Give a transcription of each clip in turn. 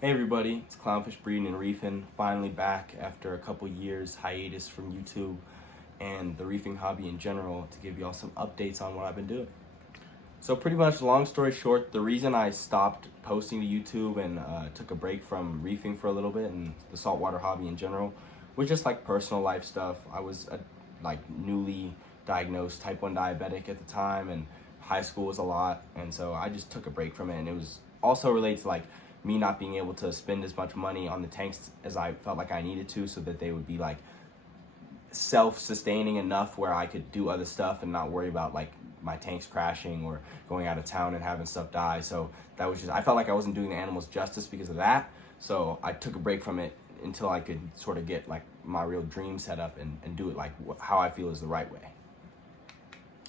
Hey everybody, it's Clownfish Breeding and Reefing, finally back after a couple years hiatus from YouTube and the reefing hobby in general to give y'all some updates on what I've been doing. So pretty much, long story short, the reason I stopped posting to YouTube and took a break from reefing for a little bit and the saltwater hobby in general was just like personal life stuff. I was like newly diagnosed type 1 diabetic at the time, and high school was a lot, and so I just took a break from it. And it was also related to like me not being able to spend as much money on the tanks as I felt like I needed to, so that they would be like self-sustaining enough where I could do other stuff and not worry about like my tanks crashing or going out of town and having stuff die. So that was just, I felt like I wasn't doing the animals justice because of that. So I took a break from it until I could sort of get like my real dream set up and do it like how I feel is the right way.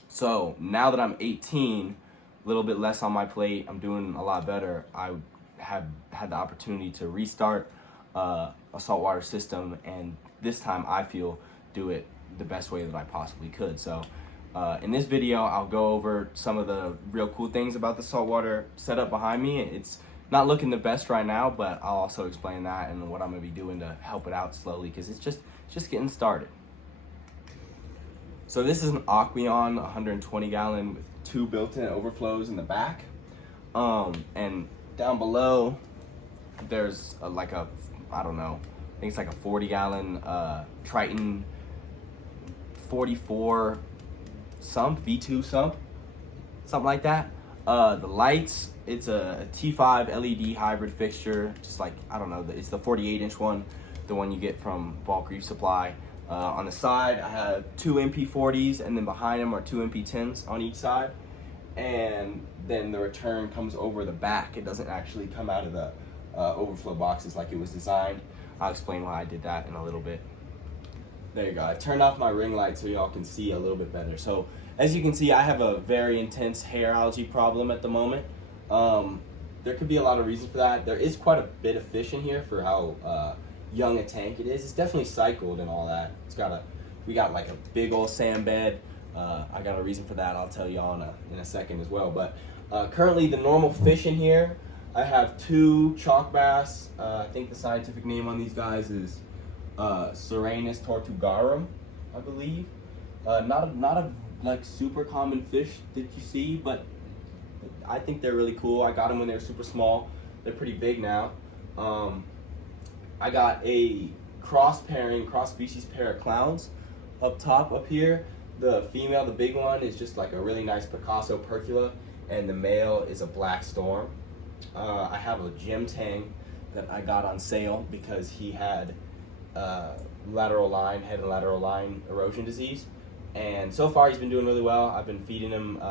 So now that I'm 18, a little bit less on my plate, I'm doing a lot better. I have had the opportunity to restart a saltwater system, and this time I feel do it the best way that I possibly could. So in this video, I'll go over some of the real cool things about the saltwater setup behind me. It's not looking the best right now, but I'll also explain that and what I'm gonna be doing to help it out slowly, because it's just getting started. So this is an Aqueon 120 gallon with 2 built-in overflows in the back. And down below, there's like a, I don't know, I think it's like a 40 gallon Triton 44 Sump, V2 Sump, something like that. The lights, it's a T5 LED hybrid fixture, just like, I don't know, it's the 48-inch one, the one you get from Bulk Reef Supply. On the side, I have 2 MP40s, and then behind them are 2 MP10s on each side. And then the return comes over the back. It doesn't actually come out of the overflow boxes like it was designed. I'll explain why I did that in a little bit. There you go. I turned off my ring light so y'all can see a little bit better. So as you can see, I have a very intense hair algae problem at the moment. There could be a lot of reasons for that. There is quite a bit of fish in here for how young a tank it is. It's definitely cycled and all that. We got like a big old sand bed. I got a reason for that. I'll tell you all in a second as well. But currently the normal fish in here, I have 2 chalk bass. I think the scientific name on these guys is Serenus tortugarum, I believe. Not a like super common fish that you see, but I think they're really cool. I got them when they were super small. They're pretty big now. I got a cross species pair of clowns up top up here. The female, the big one, is just like a really nice Picasso Percula, and the male is a Black Storm. I have a gem tang that I got on sale because he had head and lateral line erosion disease, and so far he's been doing really well. I've been feeding him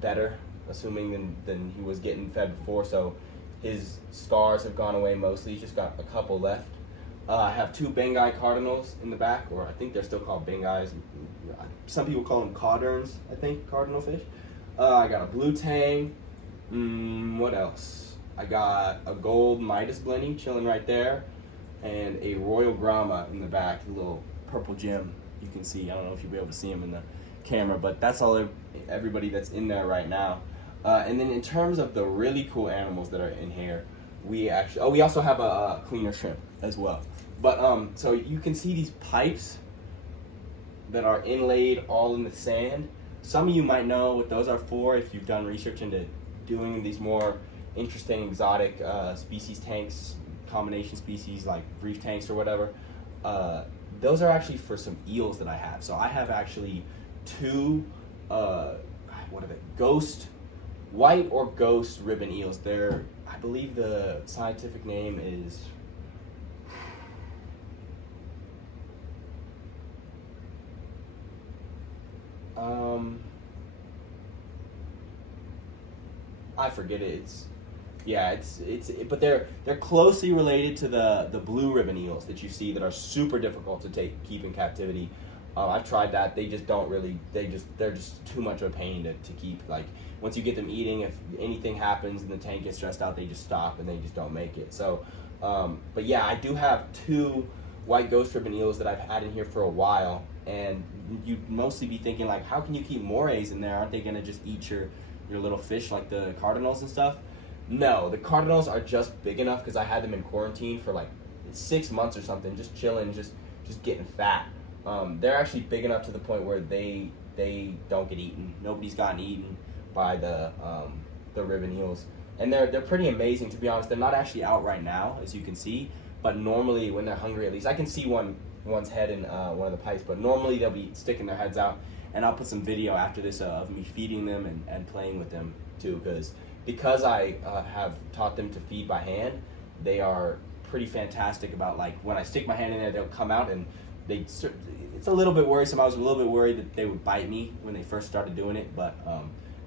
better, assuming than he was getting fed before, so his scars have gone away mostly. He's just got a couple left. I have 2 Bengai cardinals in the back, or I think they're still called Bengais. Some people call them cauderns, I think, cardinal fish. I got a blue tang. What else? I got a gold Midas blenny chilling right there, and a royal grama in the back, the little purple gem you can see. I don't know if you'll be able to see him in the camera, but that's all everybody that's in there right now. And then in terms of the really cool animals that are in here, we also have a cleaner shrimp as well. But so you can see these pipes that are inlaid all in the sand. Some of you might know what those are for if you've done research into doing these more interesting exotic species tanks, combination species like reef tanks or whatever. Those are actually for some eels that I have. So I have actually 2 white or ghost ribbon eels. I believe the scientific name is I forget it. But they're closely related to the blue ribbon eels that you see that are super difficult to keep in captivity. I've tried that. They just don't really. They're just too much of a pain to keep. Like once you get them eating, if anything happens and the tank gets stressed out, they just stop and they just don't make it. So, but yeah, I do have 2 white ghost ribbon eels that I've had in here for a while, and you'd mostly be thinking like, how can you keep morays in there? Aren't they gonna just eat your little fish like the cardinals and stuff? No, the cardinals are just big enough because I had them in quarantine for like 6 months or something, just chilling, just getting fat. They're actually big enough to the point where they don't get eaten. Nobody's gotten eaten by the ribbon eels, and they're pretty amazing, to be honest. They're not actually out right now, as you can see, but normally when they're hungry, at least I can see one's head in one of the pipes, but normally they'll be sticking their heads out. And I'll put some video after this of me feeding them and playing with them too, because I have taught them to feed by hand. They are pretty fantastic about, like, when I stick my hand in there, they'll come out, and it's a little bit worrisome. I was a little bit worried that they would bite me when they first started doing it, but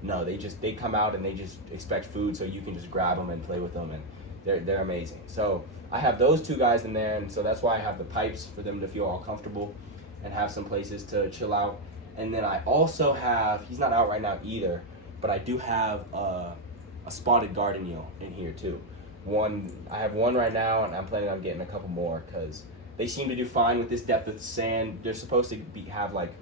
no, they come out and they just expect food, so you can just grab them and play with them, and they're amazing. So I have those two guys in there, and so that's why I have the pipes for them to feel all comfortable and have some places to chill out. And then I also have, he's not out right now either, but I do have a spotted garden eel in here too. I have one right now, and I'm planning on getting a couple more because they seem to do fine with this depth of sand. They're supposed to have like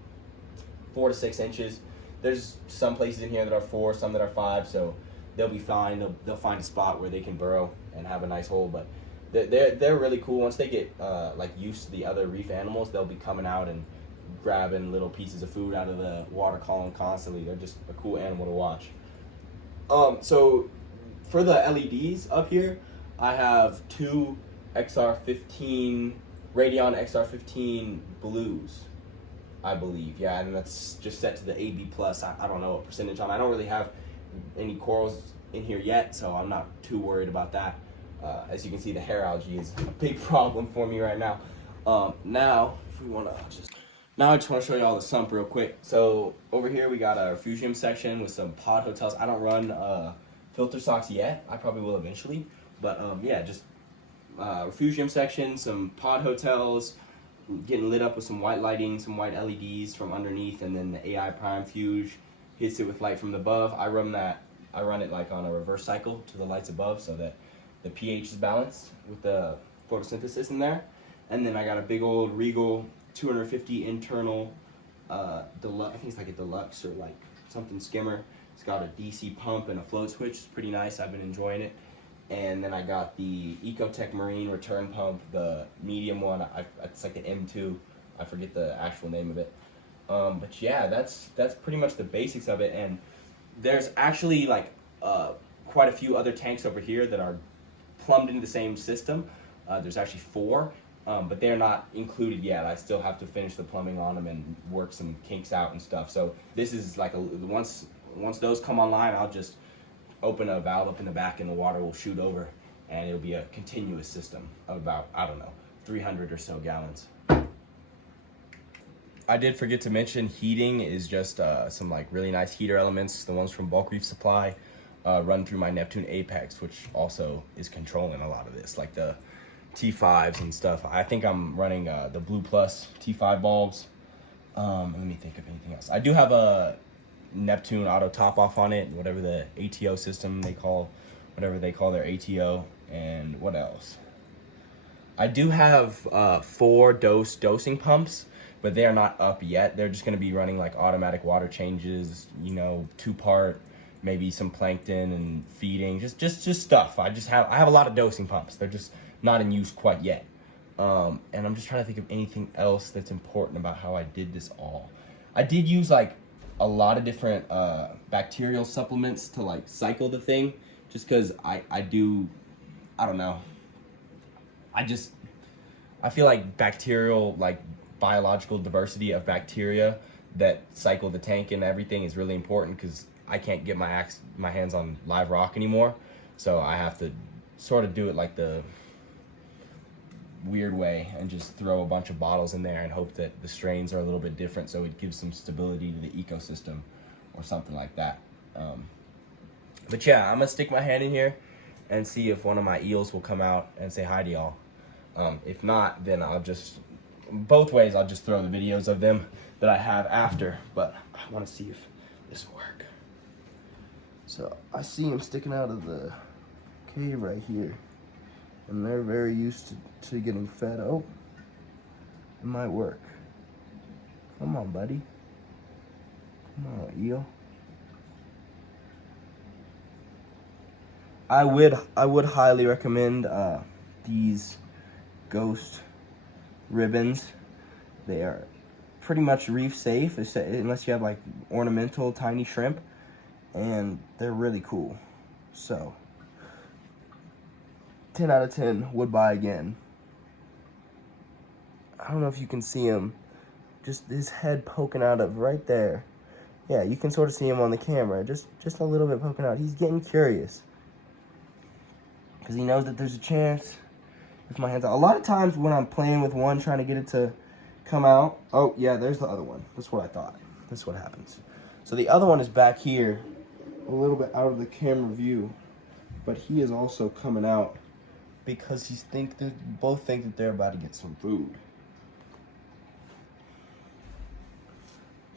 4 to 6 inches. There's some places in here that are 4, some that are 5, so they'll be fine. They'll find a spot where they can burrow and have a nice hole. But they're really cool. Once they get like used to the other reef animals, they'll be coming out and grabbing little pieces of food out of the water column constantly. They're just a cool animal to watch. So for the LEDs up here, I have 2 XR15 Radeon XR15 blues, I believe. Yeah, and that's just set to the AB plus. I don't know what percentage on. I don't really have any corals in here yet, so I'm not too worried about that. As you can see, the hair algae is a big problem for me right now. Now, if we want to just... Now I just want to show you all the sump real quick. So over here we got a refugium section with some pod hotels. I don't run filter socks yet. I probably will eventually. But yeah, just refugium section, some pod hotels, getting lit up with some white lighting, some white LEDs from underneath, and then the AI Prime Fuge hits it with light from above. I run it like on a reverse cycle to the lights above so that the pH is balanced with the photosynthesis in there. And then I got a big old Regal 250 internal deluxe, I think it's like a deluxe or like something skimmer. It's got a DC pump and a float switch. It's pretty nice. I've been enjoying it. And then I got the Ecotech Marine return pump, the medium one. It's like an M2. I forget the actual name of it. But yeah, that's pretty much the basics of it. And there's actually like quite a few other tanks over here that are plumbed into the same system. There's actually 4. But they're not included yet. I still have to finish the plumbing on them and work some kinks out and stuff. So this is like once those come online, I'll just open a valve up in the back and the water will shoot over, and it'll be a continuous system of about, I don't know, 300 or so gallons. I did forget to mention heating is just some like really nice heater elements. The ones from Bulk Reef Supply run through my Neptune Apex, which also is controlling a lot of this, like the T5s and stuff. I think I'm running the Blue Plus T5 bulbs. Let me think of anything else. I do have a Neptune auto top off on it, whatever the ATO system whatever they call their ATO. And what else? I do have 4 dosing pumps, but they are not up yet. They're just going to be running like automatic water changes, 2-part, maybe some plankton and feeding, just stuff. I have a lot of dosing pumps. They're just not in use quite yet. And I'm just trying to think of anything else that's important about how I did this all. I did use like a lot of different bacterial supplements to like cycle the thing, just because I don't know. I feel like bacterial, like biological diversity of bacteria that cycle the tank and everything is really important, because I can't get my hands on live rock anymore. So I have to sort of do it like the weird way and just throw a bunch of bottles in there and hope that the strains are a little bit different so it gives some stability to the ecosystem or something like that. But yeah, I'm gonna stick my hand in here and see if one of my eels will come out and say hi to y'all. If not, then both ways I'll just throw the videos of them that I have after, but I want to see if this will work. So I see them sticking out of the cave right here, and they're very used to getting fed. Oh, it might work. Come on, buddy. Come on, eel. I would highly recommend these ghost ribbons. They are pretty much reef safe, unless you have like ornamental tiny shrimp, and they're really cool. So 10 out of 10 would buy again. I don't know if you can see him, just his head poking out of right there. Yeah, you can sort of see him on the camera, just a little bit poking out. He's getting curious because he knows that there's a chance if my hands out. A lot of times when I'm playing with one, trying to get it to come out. Oh yeah, there's the other one. That's what I thought. That's what happens. So the other one is back here, a little bit out of the camera view, but he is also coming out because both think that they're about to get some food.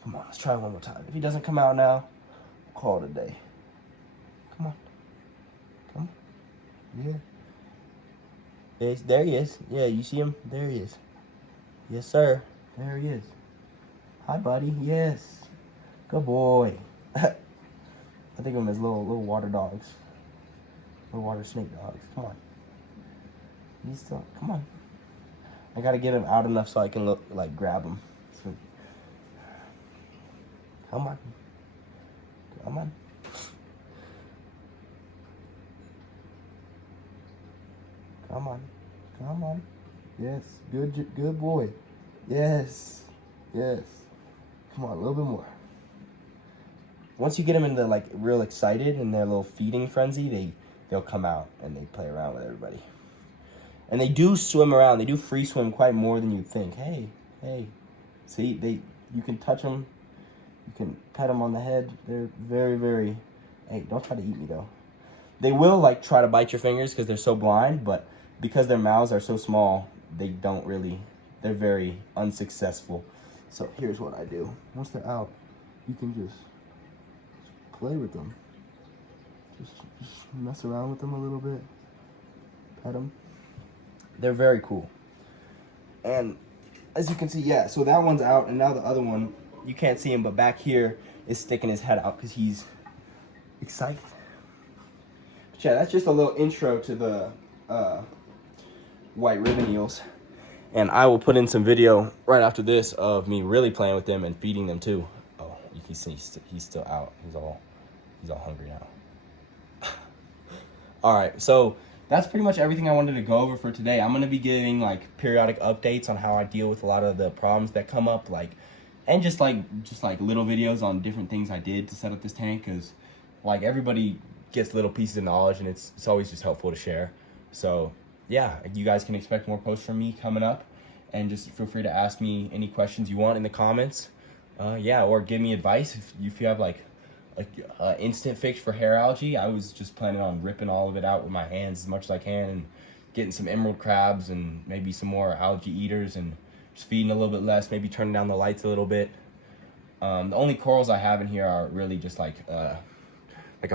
Come on, let's try one more time. If he doesn't come out now, we'll call it a day. Come on. Come on. Yeah. There he is. Yeah, you see him? There he is. Yes, sir. There he is. Hi, buddy. Yes. Good boy. I think of them as little water dogs. Little water snake dogs. Come on. He's still. Come on. I gotta get him out enough so I can grab him. So, come on. Come on. Come on. Come on. Yes. Good boy. Yes. Yes. Come on, a little bit more. Once you get them into real excited in their little feeding frenzy, they'll come out and they play around with everybody. And they do swim around. They do free swim quite more than you'd think. Hey. See, you can touch them. You can pet them on the head. They're very, very. Hey, don't try to eat me though. They will try to bite your fingers because they're so blind, but because their mouths are so small, they don't really. They're very unsuccessful. So here's what I do. Once they're out, you can just play with them. Just mess around with them a little bit. Pet them. They're very cool. And as you can see, yeah, so that one's out, and now the other one, you can't see him, but back here is sticking his head out because he's excited. But yeah, that's just a little intro to the white ribbon eels. And I will put in some video right after this of me really playing with them and feeding them too. Oh, you can see he's still out. He's all hungry now. All right, so that's pretty much everything I wanted to go over for today. I'm gonna be giving periodic updates on how I deal with a lot of the problems that come up, and just little videos on different things I did to set up this tank, because everybody gets little pieces of knowledge, and it's always just helpful to share. So yeah, you guys can expect more posts from me coming up, and just feel free to ask me any questions you want in the comments. Yeah, or give me advice if you have instant fix for hair algae. I was just planning on ripping all of it out with my hands as much as I can, and getting some emerald crabs and maybe some more algae eaters, and just feeding a little bit less, maybe turning down the lights a little bit. The only corals I have in here are really just like a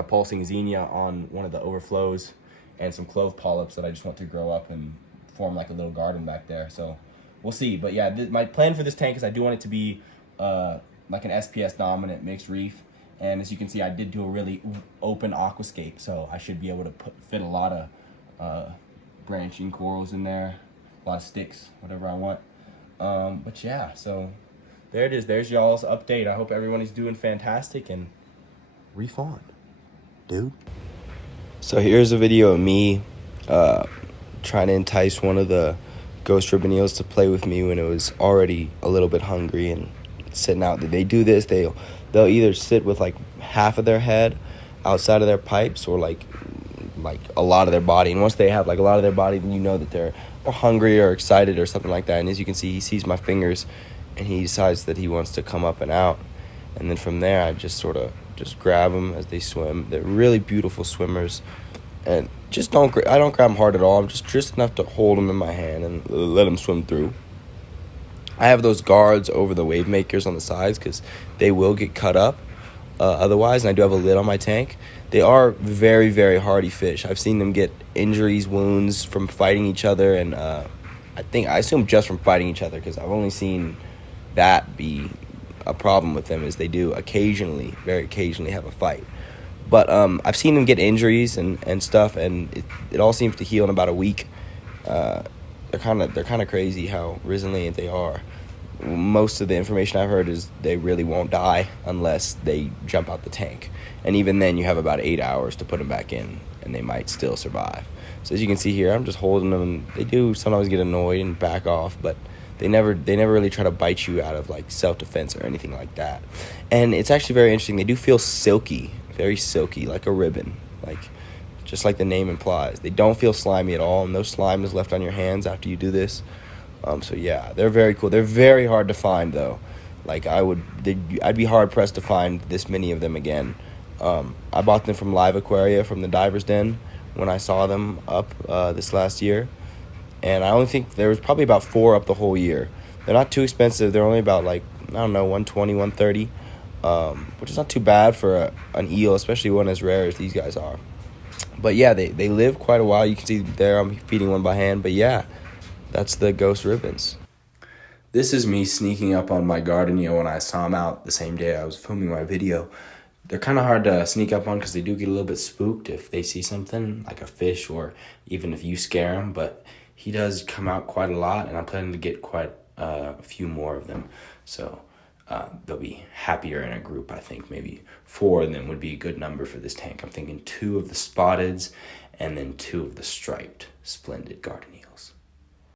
pulsing xenia on one of the overflows, and some clove polyps that I just want to grow up and form a little garden back there. So we'll see. But yeah, my plan for this tank is I do want it to be an SPS dominant mixed reef. And as you can see, I did do a really open aquascape, so I should be able to fit a lot of branching corals in there, a lot of sticks, whatever I want. But yeah, so there it is. There's y'all's update. I hope everyone is doing fantastic, and reef on, dude. So here's a video of me trying to entice one of the ghost ribbon eels to play with me when it was already a little bit hungry and sitting out. They do this, they'll either sit with half of their head outside of their pipes, or a lot of their body. And once they have a lot of their body, then you know that they're hungry or excited or something like that. And as you can see, he sees my fingers and he decides that he wants to come up and out. And then from there, I just sort of grab them as they swim. They're really beautiful swimmers, and I don't grab them hard at all. I'm just enough to hold them in my hand and let them swim through. I have those guards over the wave makers on the sides because they will get cut up otherwise, and I do have a lid on my tank. They are very, very hardy fish. I've seen them get injuries, wounds from fighting each other, and I assume just from fighting each other, because I've only seen that be a problem with them, is they do occasionally, very occasionally, have a fight. But I've seen them get injuries and stuff, and it all seems to heal in about a week. They're kind of crazy how resilient they are. Most of the information I've heard is they really won't die unless they jump out the tank, and even then you have about 8 hours to put them back in, and they might still survive. So as you can see here, I'm just holding them, and they do sometimes get annoyed and back off, but they never really try to bite you out of like self-defense or anything like that. And it's actually very interesting. They do feel silky, very silky, like a ribbon, like just like the name implies. They don't feel slimy at all, and no slime is left on your hands after you do this. So yeah, they're very cool. They're very hard to find though. Like I'd be hard pressed to find this many of them again. I bought them from Live Aquaria from the Divers Den when I saw them up this last year, and I only think there was probably about 4 up the whole year. They're not too expensive. They're only about like, I don't know, 120, 130, which is not too bad for an eel, especially one as rare as these guys are. But yeah, they live quite a while. You can see there I'm feeding one by hand, but yeah, that's the ghost ribbons. This is me sneaking up on my garden eel when I saw them out the same day I was filming my video. They're kind of hard to sneak up on because they do get a little bit spooked if they see something like a fish or even if you scare them. But he does come out quite a lot, and I'm planning to get quite a few more of them. So they'll be happier in a group, I think. Maybe 4 of them would be a good number for this tank. I'm thinking 2 of the spotteds and then 2 of the striped splendid garden eels.